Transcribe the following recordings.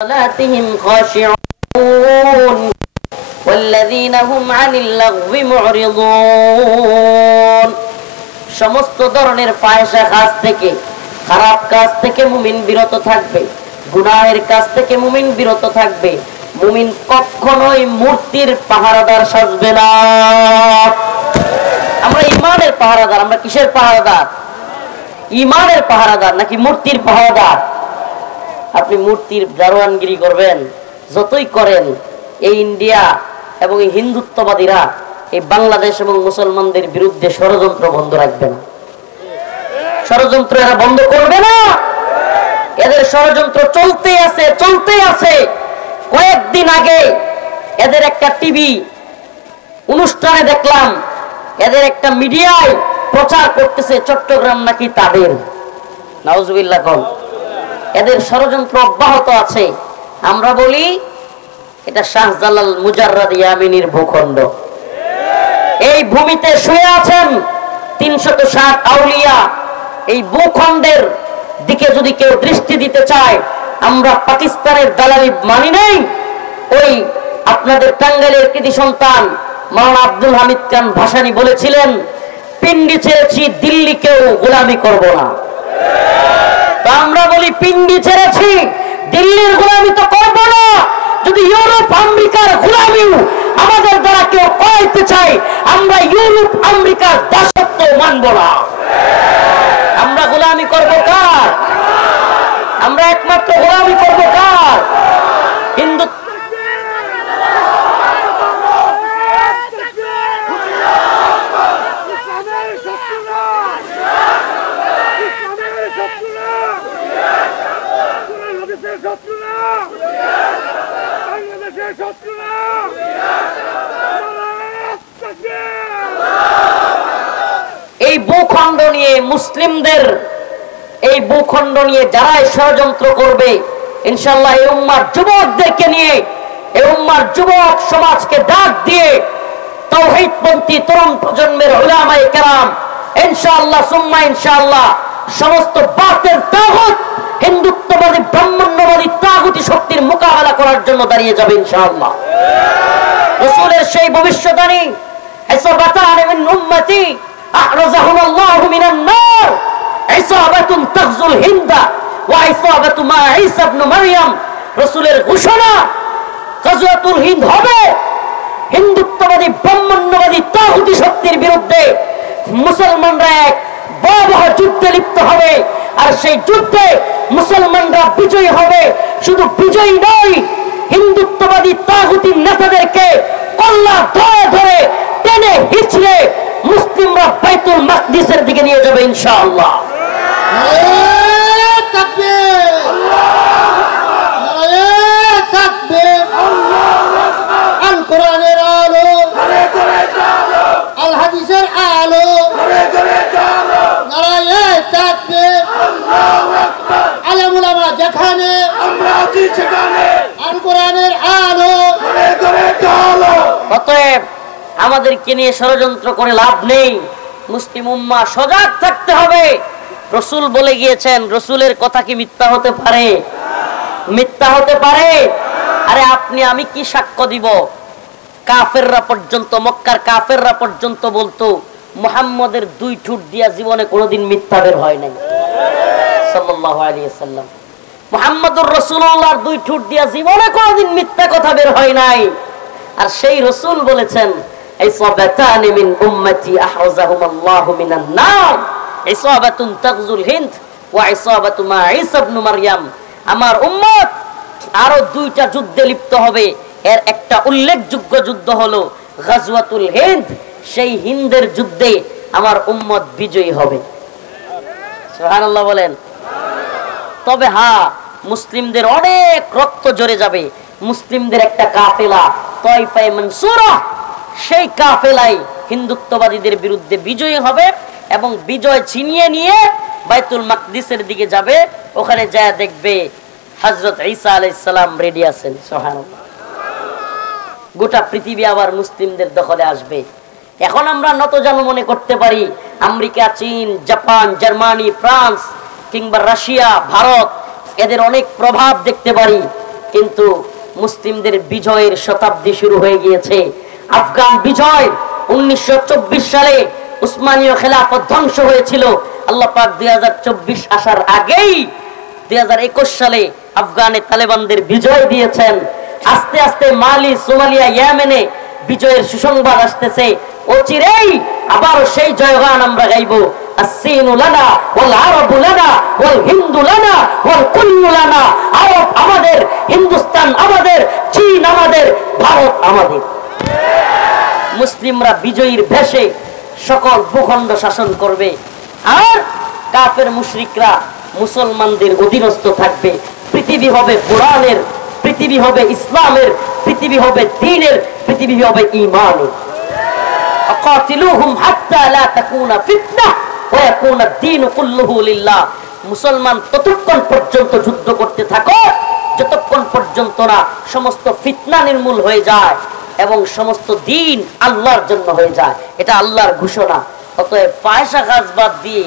صلاتهم خاشعون والذين هم عن اللغو معرضون সমস্ত ধরনের ফাহিশা কাজ থেকে খারাপ কাজ থেকে মুমিন বিরত থাকবে গুনাহের কাজ থেকে মুমিন বিরত থাকবে মুমিন কখনোই মূর্তির পাহারাদার সাজবে না আমরা ঈমানের পাহারাদার আমরা কিসের পাহারাদার ঈমানের পাহারাদার নাকি মূর্তির পাহারাদার আপনি মূর্তির দারোয়ানগিরি করবেন যতই করেন এই ইন্ডিয়া এবং এই হিন্দুত্ববাদীরা এই বাংলাদেশ এবং মুসলমানদের বিরুদ্ধে ষড়যন্ত্র বন্ধ রাখবে না ষড়যন্ত্র এরা বন্ধ করবে না এদের ষড়যন্ত্র চলতে আছে কয়েকদিন আগে এদের একটা টিভি অনুষ্ঠানে দেখলাম এদের একটা মিডিয়ায় প্রচার করতেছে চট্টগ্রাম নাকি তাদের নাউজুবিল্লাহ কোন এদের ষড়যন্ত্র অব্যাহত আছে আমরা বলি এটা শাহজালাল মুজাররাদ ইয়ামিনীর ভূখণ্ড এই ভূমিতে শুয়ে আছেন 360 আউলিয়া এই ভূখণ্ডের দিকে যদি কেউ দৃষ্টি দিতে চায় আমরা পাকিস্তানের দালালি মানি নাই ওই আপনাদের টাঙ্গাইলের কৃতি সন্তান মাওলানা আব্দুল হামিদ খান ভাসানী বলেছিলেন পিন্ডি ছেড়েছি দিল্লিকেও গোলামি করব না আমরা বলি পিন্ডি ছেড়েছি দিল্লির গোলামি তো করব না যদি ইউরোপ আমেরিকার গোলামি আমাদের দ্বারা কেউ করাইতে চাই আমরা ইউরোপ আমেরিকার দাসত্ব মানব না আমরা গোলামি করব কার আমরা একমাত্র গোলামি করব কার হিন্দু এই ভূখণ্ড নিয়ে মুসলিমদের এই ভূখণ্ড নিয়ে যারাই ষড়যন্ত্র করবে ইনশাআল্লাহ এই উম্মার যুবকদেরকে নিয়ে এই উম্মার যুবক সমাজকে ডাক দিয়ে তাওহীদপন্থী তরুণ প্রজন্মের উলামায়ে কেরাম ইনশাআল্লাহ সুম্মা ইনশাআল্লাহ সমস্ত বাতিল তাগুত হিন্দুত্ববাদী ব্রাহ্মণ্যবাদী তাগুতি শক্তির মোকাবেলা করার জন্য দাঁড়িয়ে যাবে ইনশাআল্লাহ রাসূলের সেই ভবিষ্যদ্বাণী ইসাবাতান মিন উম্মতি আহরাজাহুল্লাহু মিনান নার ইসাবাতুন তাগজুল হিন্দা ওয়া ইসাবাতু মা ঈসা ইবনে মারইয়াম রাসূলের ঘোষণা গাজওয়াতুল হিন্দ হবে হিন্দুত্ববাদী ব্রাহ্মণ্যবাদী তাগুতি শক্তির বিরুদ্ধে মুসলমানরা এক ভয়াবহ যুদ্ধে লিপ্ত হবে আর সেই যুদ্ধে মুসলমানরা বিজয়ী হবে শুধু বিজয়ী নয় হিন্দুত্ববাদী তাগুতি নেতাদেরকে কল্লা ধরে ধরে টেনে হিচড়ে মুসলিমরা বাইতুল মাকদিসের দিকে নিয়ে যাবে ইনশাআল্লাহ নারায়ে তাকবীর নারায়ে তাকবীর আল্লাহু আকবার আল কোরআনের আলো ঘরে ঘরে চলো আল হাদিসের আলো ঘরে ঘরে চলো নারায়ে তাকবীর আল্লাহু আকবার আলেম উলামা যেখানে আমরা আছি সেখানে আল কোরআনের আলো ঘরে ঘরে চলো অতএব আমাদেরকে নিয়ে ষড়যন্ত্র করে লাভ নেই মুসলিম উম্মাহ সজাগ থাকতে হবে রাসূল বলে গিয়েছেন রাসূলের কথা কি মিথ্যা হতে পারে মিথ্যা হতে পারে আরে আপনি আমি কি সাক্ষ্য দিব কাফেররা পর্যন্ত মক্কার কাফেররা পর্যন্ত বলতো মুহাম্মদের দুই ঠোঁট দিয়া জীবনে কোনোদিন মিথ্যা বের হয় নাই সাল্লাল্লাহু আলাইহি ওয়াসাল্লাম মুহাম্মদুর রাসূলুল্লাহর দুই ঠোঁট দিয়া জীবনে কোনোদিন মিথ্যা কথা বের হয় নাই আর সেই রাসূল বলেছেন ইসাবাতান মিন উম্মতি আহরাজাহুমুল্লাহু মিনান নার ইসাবাতুন তাগজুল হিন্দ ওয়া ইসাবাতু মা ঈসা ইবনে মারইয়াম আমার উম্মত আরো দুইটা যুদ্ধে লিপ্ত হবে এর একটা উল্লেখযোগ্য যুদ্ধ হলো গাজওয়াতুল হিন্দ সেই হিন্দের যুদ্ধে আমার উম্মত বিজয়ী হবে সুবহানাল্লাহ বলেন তবে হ্যাঁ মুসলিমদের অনেক রক্ত ঝরে যাবে মুসলিমদের একটা কাফেলা তায়েফায়ে মানসুরা সেই কাফেলাই হিন্দুত্ববাদীদের বিরুদ্ধে বিজয়ী হবে এবং বিজয় ছিনিয়ে নিয়ে বাইতুল মাকদিসের দিকে যাবে ওখানে যায় দেখবে হযরত ঈসা আলাইহিস সালাম রেডি আছেন সুবহানাল্লাহ গোটা পৃথিবী আবার মুসলিমদের দখলে আসবে এখন আমরা নতজানু মনে করতে পারি আমেরিকা চীন জাপান জার্মানি ফ্রান্স কিংবা রাশিয়া ভারত এদের অনেক প্রভাব দেখতে পারি কিন্তু মুসলিমদের বিজয়ের শতাব্দী শুরু হয়ে গিয়েছে। আফগান বিজয় 1924 সালে উসমানীয় খেলাফত ধ্বংস হয়েছিল। আল্লাহ পাক 2024 আসার আগেই 2021 সালে আফগানে তালেবানদের বিজয় দিয়েছেন। আস্তে আস্তে মালি, সোমালিয়া, ইয়েমেনে বিজয়ের সুসংবাদ আসতেছে। অচিরেই আবার সেই জয়গান আমরা গাইবো। আসসিনু লানা ওয়াল আরাবু লানা ওয়াল হিন্দু লানা ওয়াল কুল্লু লানা। আরব আমাদের, হিন্দুস্তান আমাদের, চীন আমাদের, ভারত আমাদের। মুসলিমরা বিজয়ীর ভেষে সকল ভূখণ্ড শাসন করবে, আর কাফের মুশরিকরা মুসলমানদের অধীনস্থ থাকবে। পৃথিবী হবে কোরআনের, পৃথিবী হবে ইসলামের, পৃথিবী হবে দ্বীনের, পৃথিবী হবে ঈমানের। আকাতিলুহুম হাত্তা লা তাকুনা ফিতনাহ ওয়া ইয়াকুনা দ্বীনু কুল্লুহু লিল্লাহ। মুসলমান ততক্ষণ পর্যন্ত যুদ্ধ করতে থাকো যতক্ষণ পর্যন্ত না সমস্ত ফিতনা নির্মূল হয়ে যায় এবং সমস্ত দ্বীন আল্লাহর জন্য হয়ে যায়। এটা আল্লাহর ঘোষণা। অতএব ফায়সা কাজ বাদ দিয়ে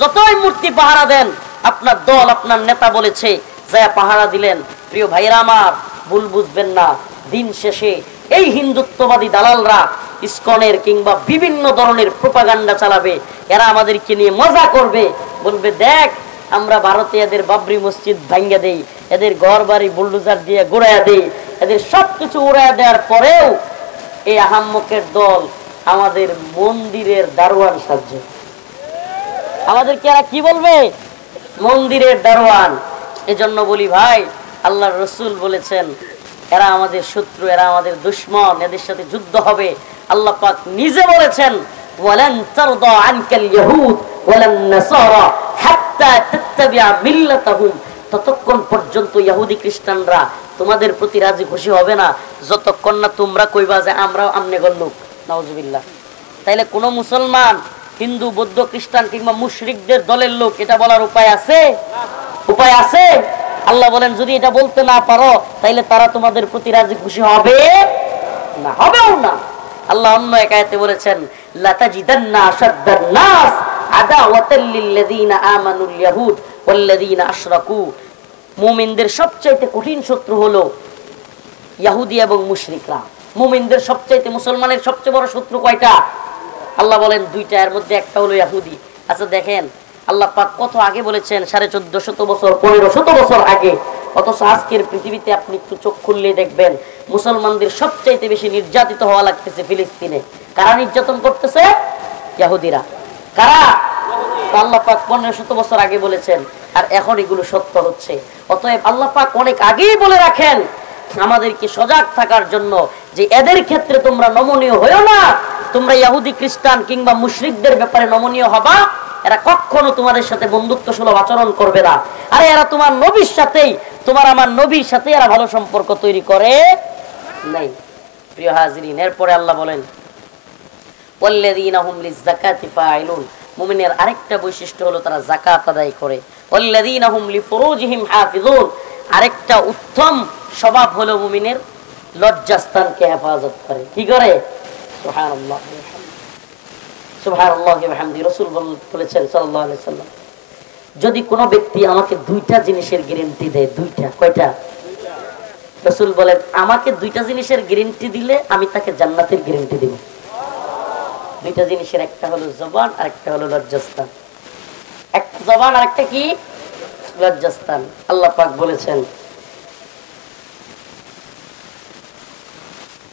যতই মূর্তি পাহারা দেন, আপনার দল, আপনার নেতা বলেছে যা পাহারা দিলেন, প্রিয় ভাইরা আমার, ভুল বুঝবেন না। দিন শেষে এই হিন্দুত্ববাদী দালালরা ইসকনের কিংবা বিভিন্ন ধরনের প্রোপাগান্ডা চালাবে। এরা আমাদেরকে নিয়ে মজা করবে, বলবে দেখ আমরা ভারতে এদের বাবরি মসজিদ ভাঙ্গা দেই, এদের ঘর বাড়ি বুলডোজার দিয়ে গুড়াইয়া দেই, এদের সবকিছু উড়াইয়া দেওয়ার পরেও এই আহাম্মকের দল আমাদের মন্দিরের দারোয়ান সাহায্য। আমাদেরকে এরা কি বলবে? মন্দিরের দারোয়ান। এজন্য বলি ভাই, আল্লাহর রাসূল বলেছেন এরা আমাদের শত্রু, এরা আমাদের দুশমন, এদের সাথে যুদ্ধ হবে। আল্লাহ পাক নিজে বলেছেন ওয়ালান তারদা আনকাল ইয়াহুদ ওয়ালান নাসারা হাত্তা তাত্তাবিআ মিল্লাতাহুম। ততক্ষণ পর্যন্ত ইহুদি খ্রিস্টানরা তোমাদের প্রতি রাজি খুশি হবে না যতক্ষণ না তোমরা কইবা যে আমরাও আমনে গল্লুক। নাউজুবিল্লাহ। তাইলে কোন মুসলমান, হিন্দু, বৌদ্ধ, খ্রিস্টান কিংবা মুশরিকদের দলের লোক এটা বলার উপায় আছে? উপায় আছে? আল্লাহ বলেন যদি এটা বলতে না পারো তাইলে তারা তোমাদের প্রতি রাজি খুশি হবে না, হবেও না। আল্লাহ অন্য এক আয়াতে বলেছেন লাতাজিদান্না আশাদ্দান নাস আদাওয়াতাল লিল্লাযিনা আমানুল ইয়াহুদ ওয়াল্লাযিনা আশরাকু। মুমিনদের সবচেয়ে কঠিন শত্রু হলো ইহুদি এবং মুশরিকরা। মুমিনদের সবচেয়ে, মুসলমানের সবচেয়ে বড় শত্রু কয়টা? আল্লাহ বলেন দুইটা, এর মধ্যে একটা হলো ইহুদি। আচ্ছা দেখেন আল্লাহ পাক কত আগে বলেছেন, 1450 বছর, 1500 বছর আগে। অথচ আজকের পৃথিবীতে আপনি একটু চোখ খুললে দেখবেন মুসলমানদের সবচাইতে বেশি নির্যাতিত হওয়া লাগতেছে ফিলিস্তিনে। কারা নির্যাতন করতেছে? ইহুদিরা। কারা? আল্লাহ পাক 1500 বছর আগে বলেছেন, আর এখন এগুলো সত্য হচ্ছে। অতএব আল্লাহ পাক অনেক আগেই বলে রাখেন আমাদেরকে সজাগ থাকার জন্য যে এদের ক্ষেত্রে তোমরা নমনীয় হয়েও না। তোমরা ইহুদি, খ্রিস্টান কিংবা মুশরিকদের ব্যাপারে নমনীয় হবা, এরা কখনো তোমাদের সাথে বন্ধুত্ব সুলভ আচরণ করবে না। আরে এরা তোমার নবীর সাথেই, তোমার আমার নবীর সাথে এরা ভালো সম্পর্ক তৈরি করে নাই। প্রিয় হাজিরিন, এরপরে আল্লাহ বলেন ওয়াল্লাযীনা হুম লিযাকাতি ফাইলুন। মুমিনের আরেকটা বৈশিষ্ট্য হলো তারা যাকাত আদায় করে। ওয়াল্লাযীনা হুম লিফুরুজিহিম হাফিজুন। আরেকটা উত্তম স্বভাব হলো মুমিনের লজ্জাস্থানকে হেফাজত করে। কি করে? সুবহানাল্লাহ সুবহানাল্লাহি ওয়া বিহামদিহি। রাসূল বলেছেন সাল্লাল্লাহু আলাইহি সাল্লাম, যদি কোনো ব্যক্তি আমাকে দুইটা জিনিসের গ্যারান্টি দেয়, দুইটা, কয়টা? রাসূল বলেন আমাকে দুইটা জিনিসের গ্যারান্টি দিলে আমি তাকে জান্নাতের গ্যারান্টি দেব। দুইটা জিনিসের, একটা হলো জবান আর একটা হলো লজ্জাস্থান। একটা জবান আর একটা কি? লজ্জাস্থান। আল্লাহ পাক বলেছেন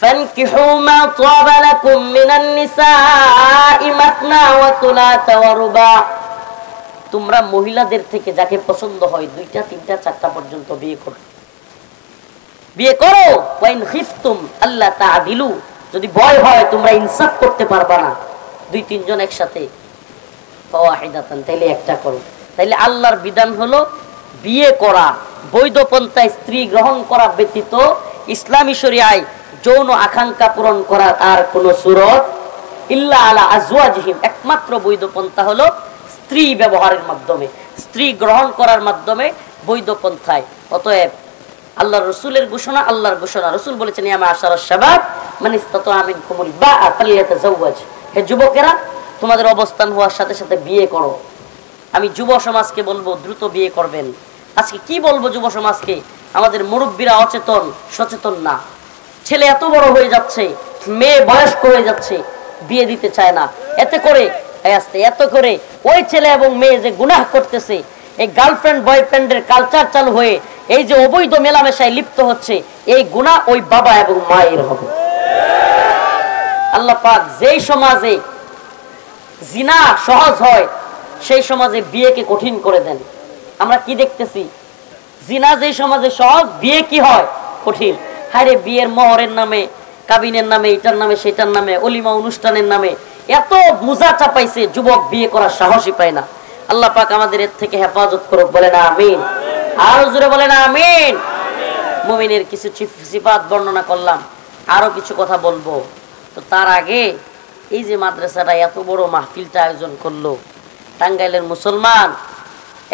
فانكحوا ما طاب لكم من النساء مثنى وثلاث ورباع। তোমরা মহিলাদের থেকে যাকে পছন্দ হয় দুইটা, তিনটা, চারটা পর্যন্ত বিয়ে করো। বিয়ে করো। ওয়াইন খিফতুম আল্লা তাআদিলু। যদি ভয় হয় তোমরা ইনসাফ করতে পারবা না, দুই তিনজন একসাথে, ফাওয়াহিদাতান, তাইলে একটা করো। তাইলে আল্লাহর বিধান হলো বিয়ে করা, বৈধ পন্থায় স্ত্রী গ্রহণ করা ব্যতীত ইসলামী শরিয়ায় যৌন আকাঙ্ক্ষা পূরণ করার আর কোন সুরত ইল্লা আলা আজওয়াজিহিম। একমাত্র বৈধ পন্থা হলো স্ত্রী ব্যবহারের মাধ্যমে, স্ত্রী গ্রহণ করার মাধ্যমে, বৈধ পন্থায়। অতএব আল্লাহর রাসূলের ঘোষণা, আল্লাহর ঘোষণা। রাসূল বলেছেন ইয়া মাশারাশ শাবাব মান ইসতাতা মিনকুমুল বাআ ফালইয়াতাযাওয়াজ। হে যুবকেরা, তোমাদের অবস্থান হওয়ার সাথে সাথে বিয়ে করো। আমি যুব সমাজকে বলবো দ্রুত বিয়ে করবেন। আজকে কি বলবো যুব সমাজকে? আমাদের মুরব্বীরা অচেতন, সচেতন না। ছেলে এত বড় হয়ে যাচ্ছে, মেয়ে বয়স্ক হয়ে যাচ্ছে, বিয়ে দিতে চায় না। এত করে ওই ছেলে এবং মেয়ে যে গুনাহ করতেছে, এই গার্লফ্রেন্ড বয়ফ্রেন্ডের কালচার চালু হয়ে এই যে অবৈধ মেলামেশায় লিপ্ত হচ্ছে, এই গুনাহ ওই বাবা এবং মায়ের হবে। আল্লাহ পাক যেই সমাজে জিনা সহজ হয় সেই সমাজে বিয়েকে কঠিন করে দেন। আমরা কি দেখতেছি? জিনা যেই সমাজে সহজ, বিয়ে কি হয়? কঠিন। হায়রে, বিয়ের মোহরের নামে, কাবিনের নামে, এটার নামে, সেটার নামে, অলিমা অনুষ্ঠানের নামে এত মুজা চাপাইছে, যুবক বিয়ে করার সাহসই পায় না। আল্লাহ পাক আমাদের এর থেকে হেফাজত করুক, বলে না আমিন। আরো জোরে বলে না আমিন। মুমিনের কিছু সিফাত বর্ণনা করলাম, আরো কিছু কথা বলবো। তো তার আগে এই যে মাদ্রাসাটা এত বড় মাহফিলটা আয়োজন করলো টাঙ্গাইলের মুসলমান,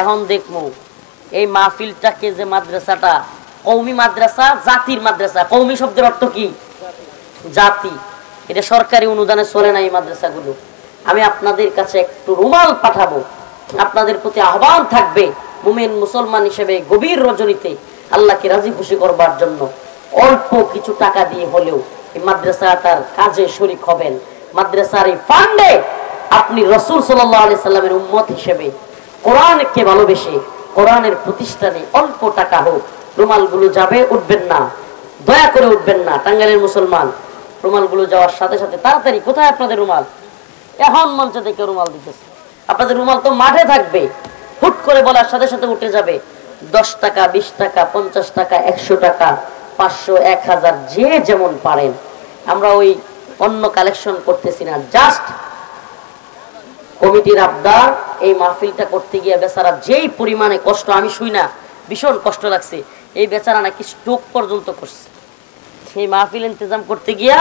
এখন দেখবো এই মাহফিলটাকে, যে মাদ্রাসাটা কওমি মাদ্রাসা, জাতির মাদ্রাসা। কওমি শব্দের অর্থ কি? জাতি। এটা সরকারি অনুদানে চলে না এই মাদ্রাসাগুলো। আমি আপনাদের কাছে একটু রুমাল পাঠাবো, আপনাদের প্রতি আহ্বান থাকবে মুমিন মুসলমান হিসেবে গভীর রজনীতে আল্লাহকে রাজি খুশি করবার জন্য অল্প কিছু টাকা দিয়ে হলেও এই মাদ্রাসাটার কাজে শরীক হবেন। মাদ্রাসার এই ফান্ডে আপনি রাসূল সাল্লাল্লাহু আলাইহি সাল্লামের উম্মত হিসেবে কোরআনকে ভালোবেসে কোরআনের প্রতিষ্ঠানে অল্প টাকা হোক, রুমালগুলো যাবে, উঠবেন না, দয়া করে উঠবেন না। টাঙ্গাইলের মুসলমান, রুমালগুলো যাওয়ার সাথে সাথে তাড়াতাড়ি, কোথায় আপনাদের রুমাল? এখন মঞ্চ থেকে রুমাল দিতেছে। আপনাদের রুমাল তো মাঠে থাকবে, হুট করে বলার সাথে সাথে উঠে যাবে। 10 টাকা, 20 টাকা, 50 টাকা, 100 টাকা, 500, 1000, যে যেমন পারেন। আমরা ওই অন্য কালেকশন করতেছি না, জাস্ট কমিটির আবদার। এই মাহফিলটা করতে গিয়ে বেচারা যেই পরিমাণে কষ্ট, আমি শুই না, ভীষণ কষ্ট লাগছে। এই বেচারা নাকি স্ট্রোক পর্যন্ত করছে। সেই মাহফিল ইন্তজাম করতে গিয়া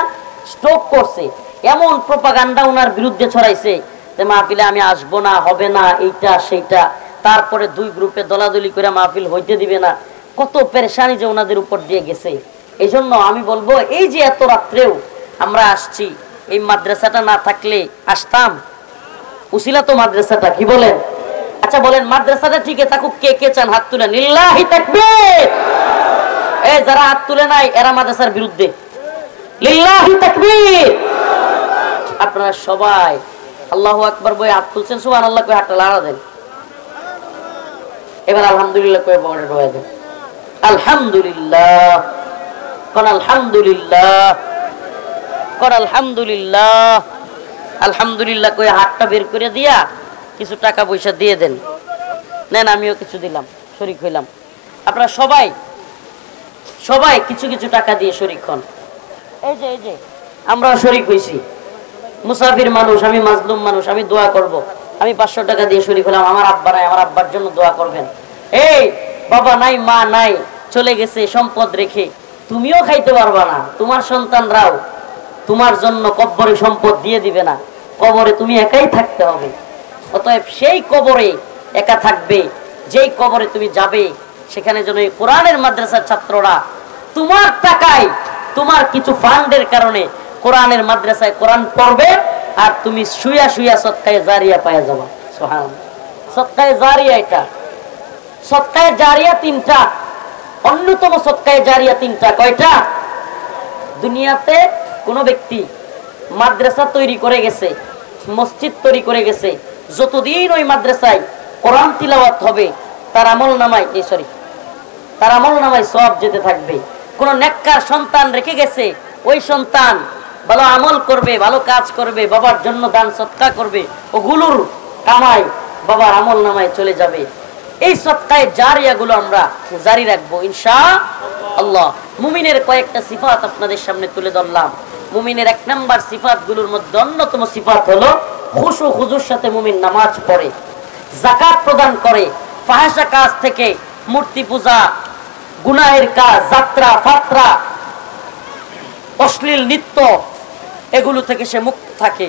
স্ট্রোক করছে। এমন প্রোপাগান্ডা ওনার বিরুদ্ধে ছড়াইছে যে মাহফিলে আমি আসবো না, হবে না, এইটা সেইটা। তারপরে 2 গ্রুপে দলাদলি করে মাহফিল হইতে দিবে না। কত পেরেশানি যে ওনাদের উপর দিয়ে গেছে। এই জন্য আমি বলবো, এই যে এত রাত্রেও আমরা আসছি, এই মাদ্রাসাটা না থাকলে আসতাম? উসিলা তো মাদ্রাসাটা, কি বলেন? আচ্ছা বলেন, মাদ্রাসাটা টিকে থাকুক কে কে চান? হাত তুলেন। লিল্লাহি তাকবীর। এই যারা হাত তুলে নাই এরা মাদ্রাসার বিরুদ্ধে। লিল্লাহি তাকবীর। আপনারা সবাই আল্লাহু আকবার বলে হাত তুলছেন, সুবহানাল্লাহ কই হাতটা লাড়া দেন। এবার আলহামদুলিল্লাহ কই বড় ডোয়া দেন। আলহামদুলিল্লাহ কোন, আলহামদুলিল্লাহ কোন, আলহামদুলিল্লাহ। আলহামদুলিল্লাহ কই হাতটা বের করে দিয়া কিছু টাকা পয়সা দিয়ে দেন। নেন, আমিও কিছু দিলাম, শরীক হইলাম। আপনারা সবাই সবাই কিছু কিছু টাকা দিয়ে শরীক হন। এই যে আমরা শরীক হইছি। মুসাফির মানুষ, আমি মাজলুম মানুষ, আমি দোয়া করব। আমি 500 টাকা দিয়ে শরীক হলাম। আমার আব্বা নাই, আমার আব্বার জন্য দোয়া করবেন। এই বাবা নাই, মা নাই, চলে গেছে সম্পদ রেখে, তুমিও খাইতে পারবা না, তোমার সন্তানরাও তোমার জন্য কবরে সম্পদ দিয়ে দিবে না। কবরে তুমি একাই থাকতে হবে। অতএব সেই কবরে একা থাকবে, যেই কবরে তুমি যাবে সেখানে যেন এই কোরআনের মাদ্রাসার ছাত্ররা তোমার টাকায়, তোমার কিছু ফান্ডের কারণে কোরআনের মাদ্রাসায় কোরআন পড়বে, আর তুমি শুয়া শুয়া সদকায়ে জারিয়া পাওয়া যাবে। সুবহানাল্লাহ। সদকায়ে জারিয়া, এটা সদকায়ে জারিয়া 3টা, অন্যতম সদকায়ে জারিয়া 3টা। কয়টা? দুনিয়াতে কোন ব্যক্তি মাদ্রাসা তৈরি করে গেছে, মসজিদ তৈরি করে গেছে, যতদিন ওই মাদ্রাসায় কোরআন তিলাওয়াত হবে তার আমলনামায় সওয়াব যেতে থাকবে। কোন নেককার সন্তান রেখে গেছে, ওই সন্তান ভালো আমল করবে, ভালো কাজ করবে, বাবার জন্য দান সদকা করবে, ওগুলোর কামাই বাবার আমলনামায় চলে যাবে। এই সদকায়ে জারিয়াগুলো আমরা জারি রাখবো ইনশাআল্লাহ। মুমিনের কয়েকটা সিফাত আপনাদের সামনে তুলে ধরলাম। মুমিনের 1 নাম্বার সিফাত গুলোর মধ্যে অন্যতম সিফাত হলো খুশু খুজুর সাথে মুমিন নামাজ পড়ে, যাকাত প্রদান করে, ফাহিশা কাজ থেকে, মূর্তি পূজা, গুনাহের কাজ, যাত্রা ফাত্রা, অশ্লীল নৃত্য, এগুলো থেকে সে মুক্ত থাকে।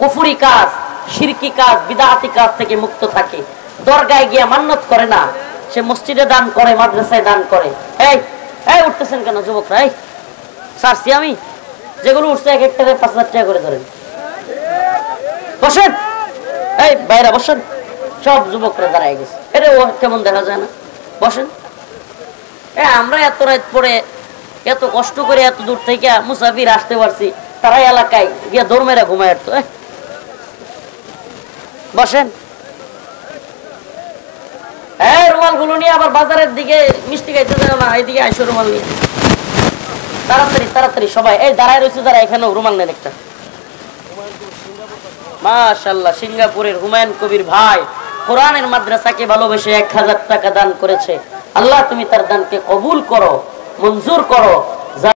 কুফরি কাজ, শিরকি কাজ, বিদআতি কাজ থেকে মুক্ত থাকে। দরগায় গিয়া মান্নত করে না, সে মসজিদে দান করে, মাদ্রাসায় দান করে। এই উঠতেছেন কেন যুবকরা? এই সারছি আমি, যেগুলো উঠছে 1 টাকায় 5,000 টাকা করে ধরেন। বসেন, এই বাইরা বসেন। সব যুবকরা দাঁড়ায় গেছে। এটা কেমন দেখা যায় না? বসেন। আমরা এত রাত পরে এত কষ্ট করে এত দূর থেকে মুসাফির আসতে পারছি, তারা এলাকায় গিয়া দৌড় মেরা ঘুমায় তো। বসেন। হ্যাঁ, রুমাল গুলো নিয়ে আবার বাজারের দিকে মিষ্টি খাইতে যাও না, এইদিকে আইসো রুমাল নিয়ে। তাড়াতাড়ি তাড়াতাড়ি সবাই এই দাঁড়ায় রয়েছে, যারা এখানেও রুমাল নেন একটা। মাশাআল্লাহ, সিঙ্গাপুরের হুমায়ুন কবির ভাই কোরআনের মাদ্রাসাকে ভালোবেসে 1000 টাকা দান করেছে। আল্লাহ তুমি তার দানকে কবুল করো, মঞ্জুর করো।